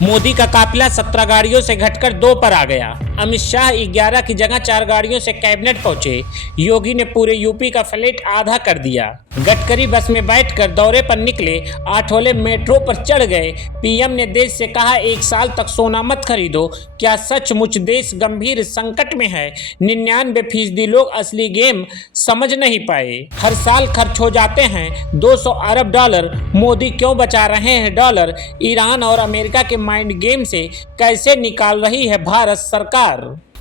मोदी का काफिला 17 गाड़ियों से घटकर 2 पर आ गया। अमित शाह 11 की जगह 4 गाड़ियों से कैबिनेट पहुंचे। योगी ने पूरे यूपी का फ्लीट आधा कर दिया। गडकरी बस में बैठकर दौरे पर निकले। आठवले मेट्रो पर चढ़ गए। पीएम ने देश से कहा 1 साल तक सोना मत खरीदो। क्या सचमुच देश गंभीर संकट में है? 99% लोग असली गेम समझ नहीं पाए। हर साल खर्च हो जाते हैं 200 अरब डॉलर। मोदी क्यों बचा रहे हैं डॉलर? ईरान और अमेरिका के माइंड गेम से कैसे निकाल रही है भारत सरकार?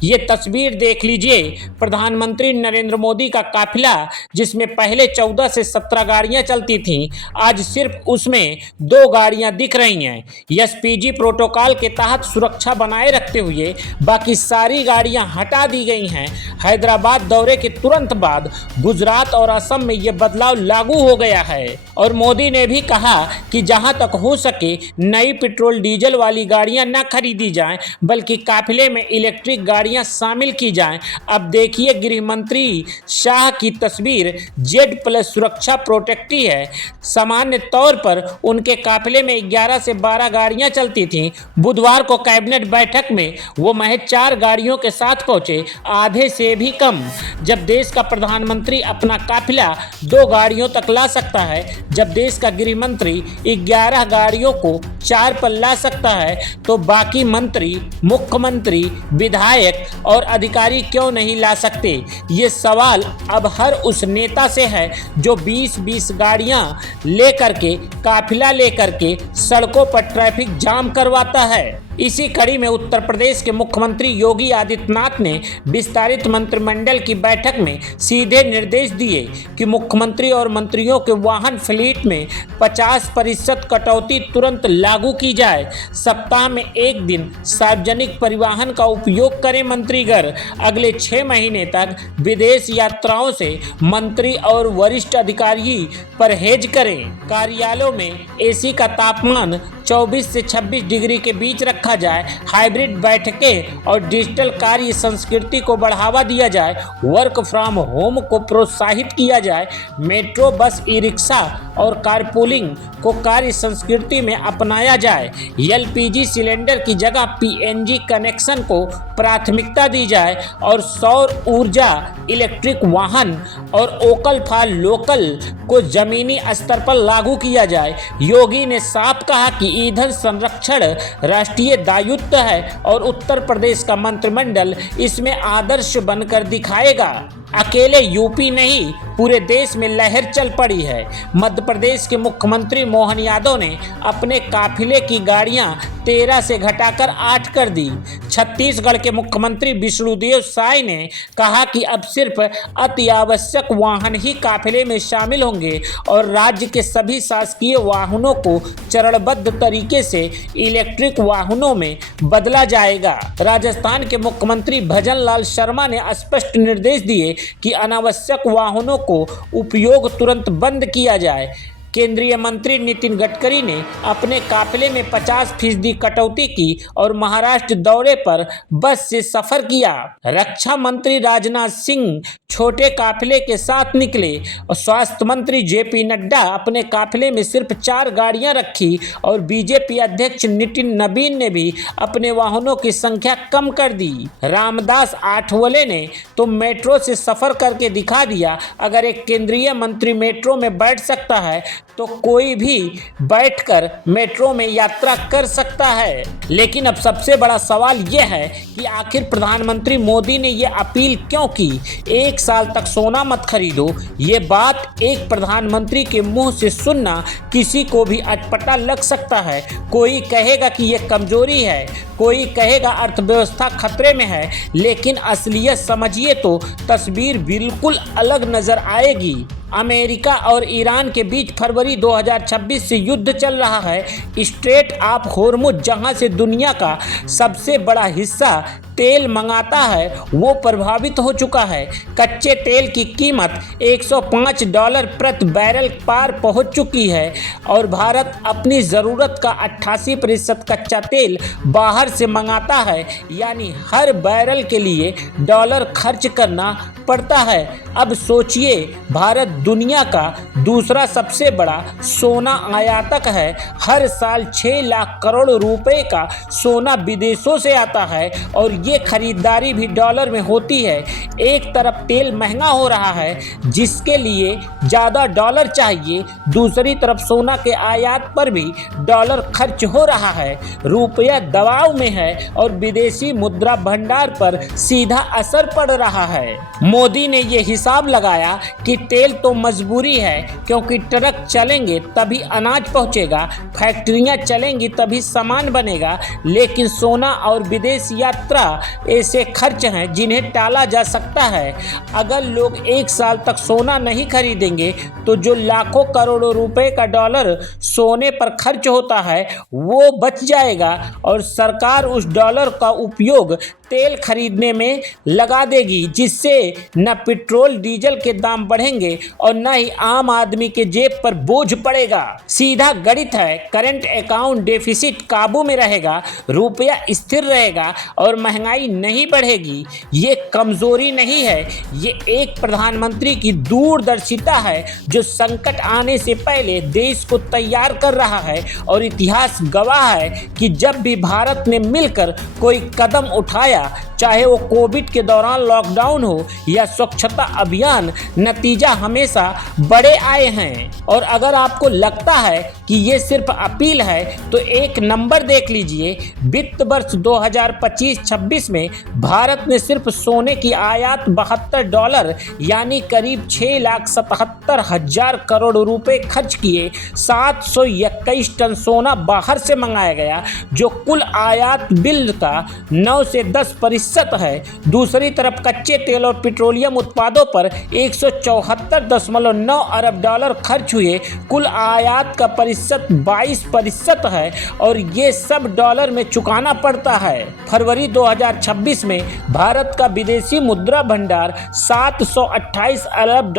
ये तस्वीर देख लीजिए। प्रधानमंत्री नरेंद्र मोदी का काफिला, जिसमें पहले 14 से 17 गाड़ियां चलती थीं, आज सिर्फ उसमें 2 गाड़ियां दिख रही हैं। एसपीजी प्रोटोकॉल के तहत सुरक्षा बनाए रखते हुए बाकी सारी गाड़ियां हटा दी गई हैं। हैदराबाद दौरे के तुरंत बाद गुजरात और असम में ये बदलाव लागू हो गया है और मोदी ने भी कहा कि जहां तक हो सके नई पेट्रोल डीजल वाली गाड़ियां न खरीदी जाएं, बल्कि काफिले में इलेक्ट्रिक गाड़ियां शामिल की जाएं। अब देखिए गृह मंत्री शाह की तस्वीर। Z+ सुरक्षा प्रोटेक्टी है। सामान्य तौर पर उनके काफिले में 11 से 12 गाड़ियां चलती थीं। बुधवार को कैबिनेट बैठक में वो महज 4 गाड़ियों के साथ पहुंचे, आधे से भी कम। जब देश का प्रधानमंत्री अपना काफिला 2 गाड़ियों तक ला सकता है, जब देश का गृह मंत्री 11 गाड़ियों को 4 पर ला सकता है, तो बाकी मंत्री, मुख्यमंत्री, विधायक और अधिकारी क्यों नहीं ला सकते? ये सवाल अब हर उस नेता से है जो 20-20 गाड़ियां लेकर के, काफिला लेकर के सड़कों पर ट्रैफिक जाम करवाता है। इसी कड़ी में उत्तर प्रदेश के मुख्यमंत्री योगी आदित्यनाथ ने विस्तारित मंत्रिमंडल की बैठक में सीधे निर्देश दिए कि मुख्यमंत्री और मंत्रियों के वाहन फ्लीट में 50% कटौती तुरंत लागू की जाए। सप्ताह में 1 दिन सार्वजनिक परिवहन का उपयोग करें मंत्रीगण। अगले 6 महीने तक विदेश यात्राओं से मंत्री और वरिष्ठ अधिकारी परहेज करें। कार्यालयों में एसी का तापमान 24 से 26 डिग्री के बीच रखा जाए। हाइब्रिड बैठकें और डिजिटल कार्य संस्कृति को बढ़ावा दिया जाए। वर्क फ्रॉम होम को प्रोत्साहित किया जाए। मेट्रो, बस, ई रिक्शा और कारपूलिंग को कार्य संस्कृति में अपनाया जाए। एलपीजी सिलेंडर की जगह पीएनजी कनेक्शन को प्राथमिकता दी जाए और सौर ऊर्जा, इलेक्ट्रिक वाहन और वोकल फॉर लोकल को जमीनी स्तर पर लागू किया जाए। योगी ने साफ कहा कि ईंधन संरक्षण राष्ट्रीय दायित्व है और उत्तर प्रदेश का मंत्रिमंडल इसमें आदर्श बनकर दिखाएगा। अकेले यूपी नहीं, पूरे देश में लहर चल पड़ी है। मध्य प्रदेश के मुख्यमंत्री मोहन यादव ने अपने काफिले की गाड़ियां 13 से घटाकर 8 कर दी। छत्तीसगढ़ के मुख्यमंत्री विष्णुदेव साय ने कहा कि अब सिर्फ अति आवश्यक वाहन ही काफिले में शामिल होंगे और राज्य के सभी शासकीय वाहनों को चरणबद्ध तरीके से इलेक्ट्रिक वाहनों में बदला जाएगा। राजस्थान के मुख्यमंत्री भजन लाल शर्मा ने स्पष्ट निर्देश दिए कि अनावश्यक वाहनों को उपयोग तुरंत बंद किया जाए। केंद्रीय मंत्री नितिन गडकरी ने अपने काफिले में 50% कटौती की और महाराष्ट्र दौरे पर बस से सफर किया। रक्षा मंत्री राजनाथ सिंह छोटे काफिले के साथ निकले और स्वास्थ्य मंत्री जेपी नड्डा अपने काफिले में सिर्फ 4 गाड़ियां रखी और बीजेपी अध्यक्ष नितिन नबीन ने भी अपने वाहनों की संख्या कम कर दी। रामदास आठवले ने तो मेट्रो से सफर करके दिखा दिया। अगर एक केंद्रीय मंत्री मेट्रो में बैठ सकता है तो कोई भी बैठकर मेट्रो में यात्रा कर सकता है। लेकिन अब सबसे बड़ा सवाल यह है कि आखिर प्रधानमंत्री मोदी ने यह अपील क्यों की? 1 साल तक सोना मत खरीदो। ये बात एक प्रधानमंत्री के मुंह से सुनना किसी को भी अटपटा लग सकता है। कोई कहेगा कि यह कमजोरी है, कोई कहेगा अर्थव्यवस्था खतरे में है, लेकिन असलियत समझिए तो तस्वीर बिल्कुल अलग नजर आएगी। अमेरिका और ईरान के बीच फरवरी 2026 से युद्ध चल रहा है। स्ट्रेट ऑफ होर्मुज, जहां से दुनिया का सबसे बड़ा हिस्सा तेल मंगाता है वो प्रभावित हो चुका है। कच्चे तेल की कीमत $105 प्रति बैरल पार पहुंच चुकी है और भारत अपनी ज़रूरत का 88% कच्चा तेल बाहर से मंगाता है, यानी हर बैरल के लिए डॉलर खर्च करना पड़ता है। अब सोचिए, भारत दुनिया का दूसरा सबसे बड़ा सोना आयातक है। हर साल 6 लाख करोड़ रुपए का सोना विदेशों से आता है और ये खरीदारी भी डॉलर में होती है। एक तरफ तेल महंगा हो रहा है जिसके लिए ज़्यादा डॉलर चाहिए, दूसरी तरफ सोना के आयात पर भी डॉलर खर्च हो रहा है। रुपया दबाव में है और विदेशी मुद्रा भंडार पर सीधा असर पड़ रहा है। मोदी ने ये हिसाब लगाया कि तेल तो मजबूरी है, क्योंकि ट्रक चलेंगे तभी अनाज पहुंचेगा, फैक्ट्रियां चलेंगी तभी सामान बनेगा, लेकिन सोना और विदेश यात्रा ऐसे खर्च हैं जिन्हें टाला जा सकता है। अगर लोग एक साल तक सोना नहीं खरीदेंगे तो जो लाखों करोड़ों रुपए का डॉलर सोने पर खर्च होता है वो बच जाएगा और सरकार उस डॉलर का उपयोग तेल खरीदने में लगा देगी, जिससे न पेट्रोल डीजल के दाम बढ़ेंगे और न ही आम आदमी के जेब पर बोझ पड़ेगा। सीधा गणित है, करंट अकाउंट डेफिसिट काबू में रहेगा, रुपया स्थिर रहेगा और महंगाई नहीं बढ़ेगी। ये कमजोरी नहीं है, ये एक प्रधानमंत्री की दूरदर्शिता है जो संकट आने से पहले देश को तैयार कर रहा है। और इतिहास गवाह है कि जब भी भारत ने मिलकर कोई कदम उठाया, चाहे वो कोविड के दौरान लॉकडाउन हो या स्वच्छता अभियान, नतीजा हमेशा बड़े आए हैं। और अगर आपको लगता है कि ये सिर्फ अपील है तो एक नंबर देख लीजिए। वित्त वर्ष 2025-26 में भारत ने सिर्फ सोने की आयात $72 यानी करीब 6,77,000 करोड़ रुपए खर्च किए। 721 टन सोना बाहर से मंगाया गया, जो कुल आयात बिल का 9 से 10% है। दूसरी तरफ कच्चे तेल और पेट्रोलियम उत्पादों पर $174.9 अरब खर्च हुए। कुल आयात का प्रतिशत 22% है और ये सब डॉलर में चुकाना पड़ता है। फरवरी 2026 में भारत का विदेशी मुद्रा भंडार $728 अरब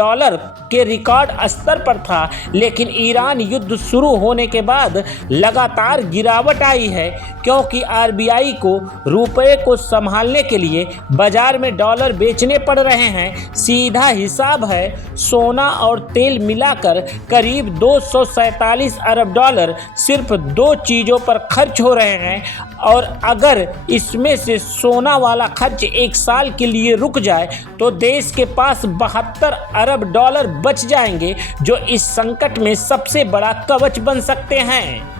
के रिकॉर्ड स्तर पर था, लेकिन ईरान युद्ध शुरू होने के बाद लगातार गिरावट आई है, क्योंकि आरबीआई को रुपए को संभालने के लिए बाजार में डॉलर बेचने पड़ रहे हैं। सीधा हिसाब है, सोना और तेल मिलाकर करीब $247 अरब सिर्फ 2 चीज़ों पर खर्च हो रहे हैं। और अगर इसमें से सोना वाला खर्च एक साल के लिए रुक जाए तो देश के पास $72 अरब बच जाएंगे, जो इस संकट में सबसे बड़ा कवच बन सकते हैं।